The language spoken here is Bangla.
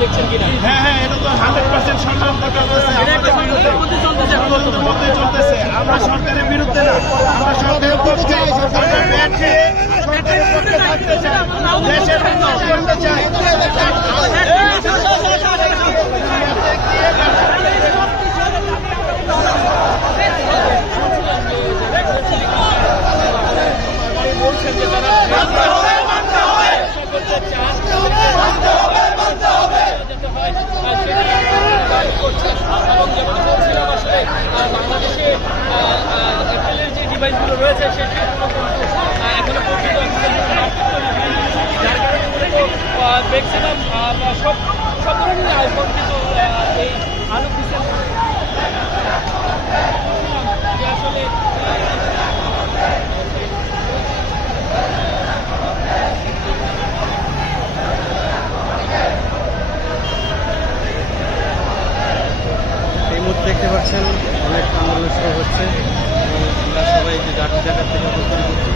দেখছেন কিনা হ্যাঁ হ্যাঁ এটা তো হান্ড্রেড পার্সেন্ট সরকার মধ্যে চলতেছে মধ্যে চলতেছে আমরা সরকারের বিরুদ্ধে না আমরা সরকারের পক্ষে সরকারের পক্ষে দেশের উন্নয়ন করতে চাই বলছেন যে তারা করতে চান বাংলাদেশে এপ্রিলের যে ডিভাইসগুলো রয়েছে কিন্তু এখনও ম্যাক্সিমাম সব সব ধরনের আইফোন এই আলু পাচ্ছেন অনেক আন্দোলন শুরু হচ্ছে। আমরা সবাই যে জায়গা থেকে করছি